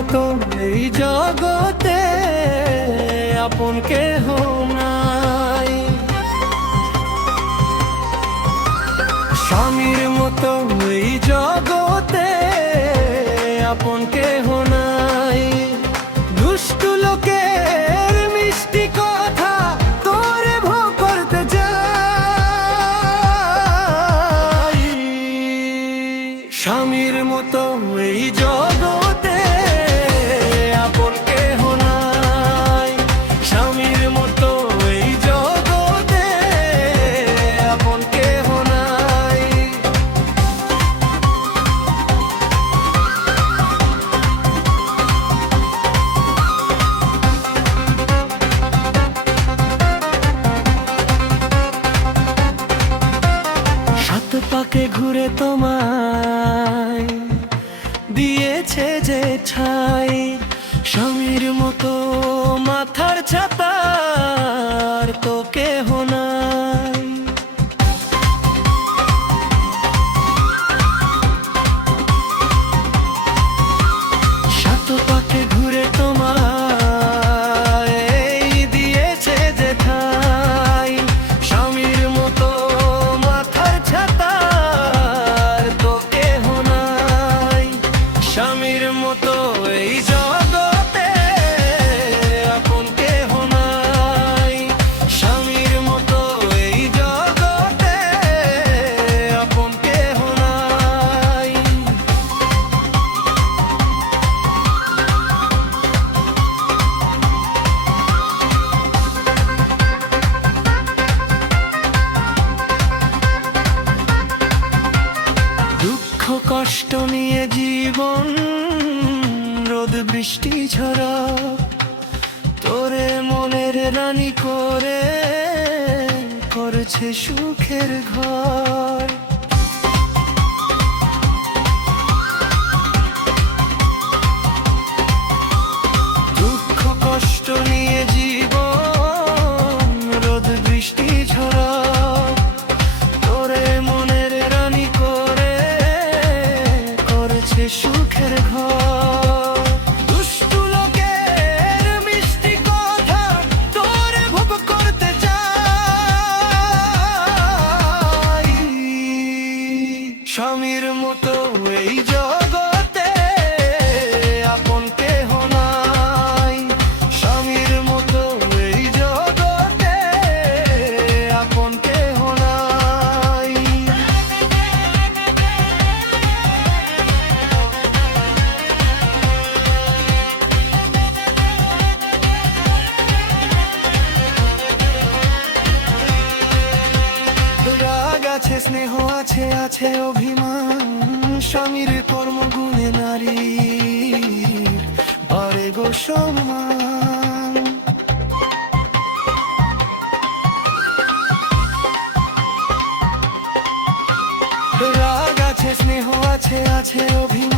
মতো এই জগতে আপন কেহ নাই। স্বামীর মতো এই জগতে আপন কেহ নাই। দুষ্ট লোকের মিষ্টি কথা তোরে ভোগ করতে যাই। স্বামীর মতো এই জগতে আপন কেহ নাই। স্বামীর মতো এই জগতে আপন কেহ নাই। সাত পাকে ঘুরে তোমায় দিয়েছে যে ঠাই। স্বামীর মতো মাথার ছাতার তো কেহ নাই। সাত পাকে ঘুরে তোমায় দিয়েছে যে ঠাই। স্বামীর মতো মাথার ছাতার তো কেহ নাই। স্বামীর মতো এই জগতে আপন কেহ নাই। স্বামীর মতো এই জগতে আপন কেহ নাই। দুঃখ কষ্ট নিয়ে জীবন রোদ বৃষ্টি ঝরা তোরে মনের রানী করে করেছে সুখের ঘর। দুঃখ কষ্ট নিয়ে জীবন রোদ বৃষ্টি ঝরা তোরে মনের রানী করে করেছে সুখের ঘর। দুষ্ট লোকের মিষ্টি কথা তোরে ভোগ করতে চাই। স্বামীর মতো এই জগতে আপন কেহ নাই। স্বামীর মতো এই জগতে আপন কেহ নাই। রাগ আছে স্নেহ আছে আছে অভিমান। স্বামীর কর্মগুণে নারীর বাড়ে গো সম্মান। রাগ আছে স্নেহ আছে আছে অভিমান।